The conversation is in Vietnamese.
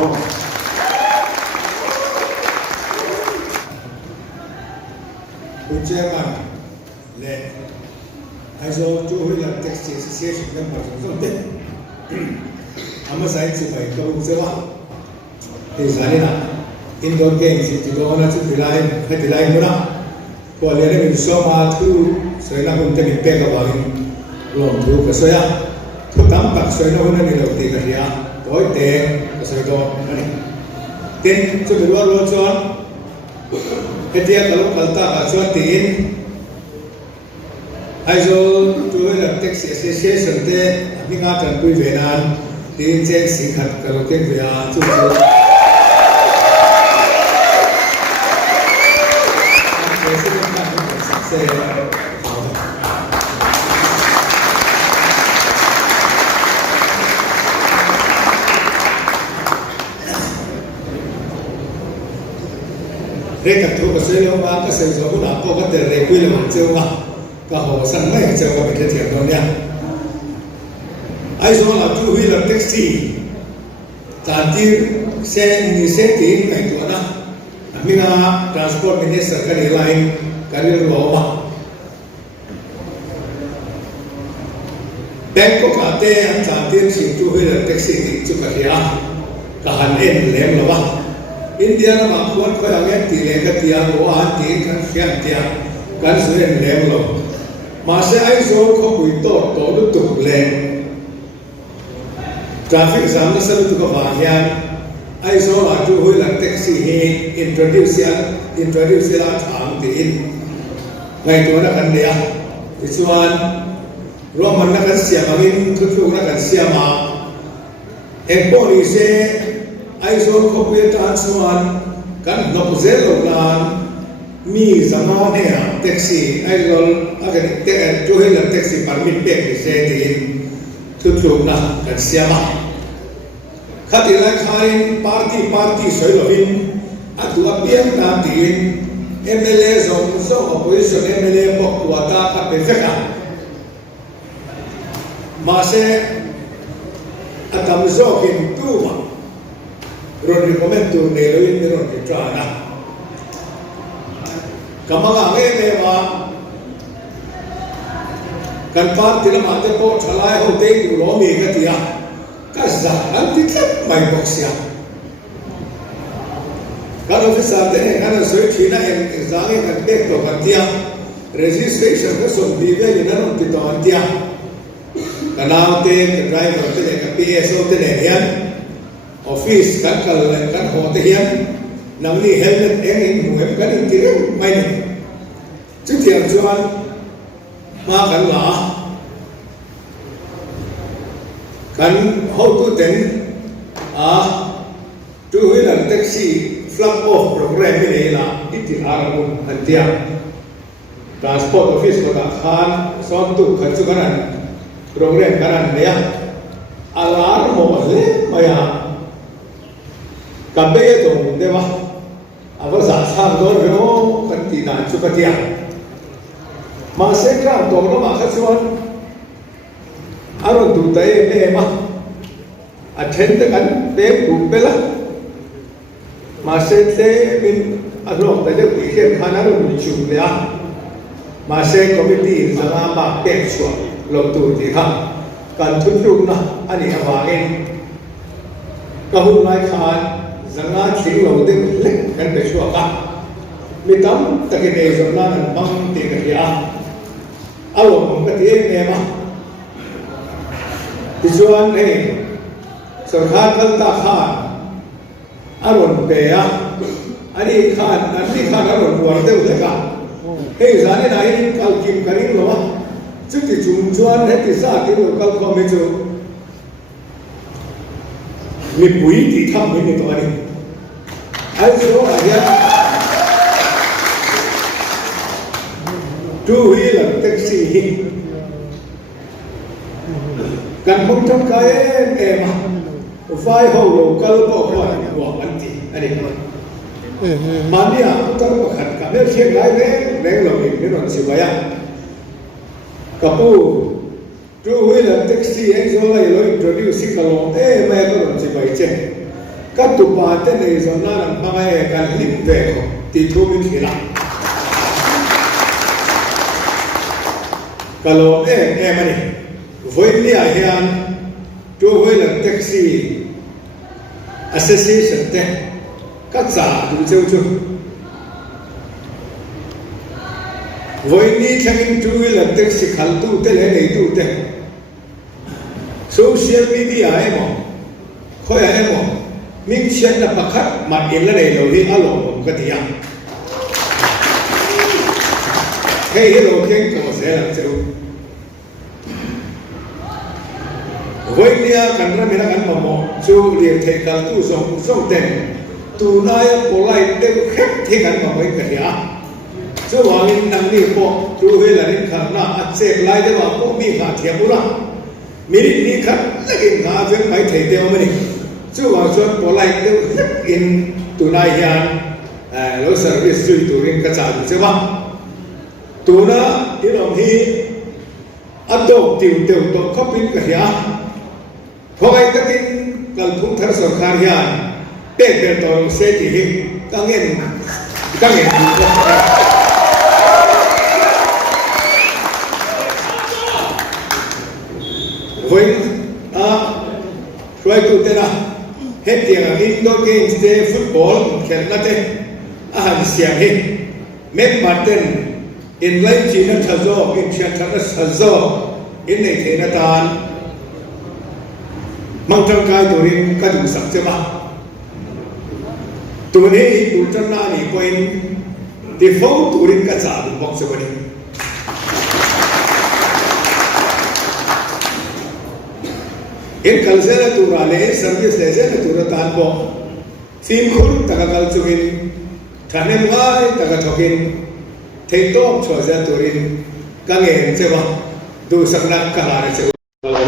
คุณเจ้ามันเล่ไอ้โซ่จู่ให้เราเท็กซี่เสียชีวิตกันมาจนต้องเด็ดอามาใส่สิไปก็รู้สึกว่าที่สารีนะอินโดเกมสิที่โดนนั้นสิที่ไล่ให้ที่ไล่หมดนะพอเรียนได้เป็นโซ่มาทุกสวยนะคุณจะมีเป๊กกับว่าลงทุกก็สวยอ่ะทุกตั้งตักสวยนะคุณนี่เราตีกันเนี่ยตัวเต็งก็สวยตัวนี่เต็งจะเป็นว่าโรจอนเฮียkalau kalta acuan tin, aizo tuh yang teks association te, ni ngatan kui venan, tin cek singkat kalau kek via tu. Reka tu pasal yang orang kasih jawab nak kau kata rekui lemak jawab, kau san mai jawab kita tiap tahun ya. Aiso lah tu hui lah taksi, tadi saya ni saya tin kai tu ada, kami ngah transport minister kari lain kari luar. Bangkok kate yang tadi si tu hui lah taksi tu kerja, kahan lem lawa. India nama kuat kau yang tiada tiada wah tiada kan tiada kan sudah level. Masa aiso kau itu todo tu lem. Traffic jam na selalu tu kau bahagian. Aiso laju hui lang taxi he introduce lah thang tin. Ngai tu nak kan dia. Isuan ruang mana kan siapa ini tu nak kan siapa. Empori se aiso ko pe ta chuan kan no zero plan mi zaman he taxi aizol agar te to he taxi permit pe se tin thu na kan siama khatila khain party soilovin atu apiam ta tin MLA zone opposition MLA pokwa ka pe feka mase atam zokin tuwa Ron recommendo neloin meron kitrana. Kamanga ngene ma kan parti la mate po chalai hote ki lo mi ka tia ka za anti klap mai boxia kan officer de kan soi thina en exam kan tek to kan tia registration ka son bi ve ina ron ti to an tia kanao te driver te ka PSO te ne yan office kan kalau kan hotel yang namanya helmet yang ini kan intinya main setiap jual makan lah kan hotel ten tu hilang taksi flag off program ini lah itu harus hentian transport office kota kan suatu kerjaan program kanan dia alarm boleh maya Kabeh itu dewa, apa sahaja dorong kan tidak cukup dia. Masa kan dorong makan cuan, arun tu tay memang, attend kan tay bela. Masa tay min arun tay weekend kan arun lucu dia. Masa komiti sama mak peksuan, lalu tu dia kan tunjuk na ani awalin, kahun naik kan. Zangat sing lo ding lek kan be chua ka mitam takine zona nan bang te ka ya awo mong ka tie me ma tijuan ne sarkar kal ta khan aron pe ya ani khan aron war de u ka he zane nai kal kim karin lo ma chuti chum chuan he ti sa ti lo kal ko me chu mi pui ti tham mi to ani ai số là tu hi là taxi kan hong trong cái em vai hậu local bộ quan của anh chị anh mà đi à tôi có khẩn cả nếu chuyện gái đấy là mình cái đoạn sự vậy kapu tu hi là taxi anh số này lo introduce cái lo mày có đoạn sự vậy chứ các tụ bà tên này rồi nó làm bao ngày càng lip về thì thu mình chỉ làm kalau em này với lia hiền cho với là taxi association thế các giả đủ châu chung với ni thằng chú với là taxi khẩn tu thế lấy này tu thế social media em mà khơi em mà mình xem là bậc khác mà in là này rồi đi alo một cái gì cái hello keng có sẽ làm sao với lia cần ra mình ăn mà mò chú liền thấy cả tu sống sống tên tu nay có lại đều khác thì cần mà với cái gì chú hoàng in năng đi po chú với là đến khẩn na chế lại để mà có mi khát thiệp ura mi đi khát là in khát với mấy thầy tiêu mình chú hoàng xuân có lại đều khác in tu nay hiện lối service chú tu in cái啥chứ ba tu na in ông hi ăn đồ tiêu đồ khắp in cái gì hôm nay các tin cần cũng thật sự khai hiện để về tổ sẽ chỉ hình các nghiên với rồi tụi tên hết tiền indoor games de football khen là thế anh xem hết mấy mặt tên in lấy chỉ nó thật rõ in chuyện thật thật rõ in này thế nó tan mang trong cái tụi mình cái đủ sẵn chưa bao tụi mình tụi trong na này quên thì phố tụi mình cái啥cũng bóc chưa bao in kalse la tụi ra lệ service lệ sẽ là tụi ra tan bộ phim khung ta cái câu chuyện thằng em ai ta cái thằng em thấy tốt cho ra tụi mình cái nghề chưa bao tụi sẵn là cả là chưa bao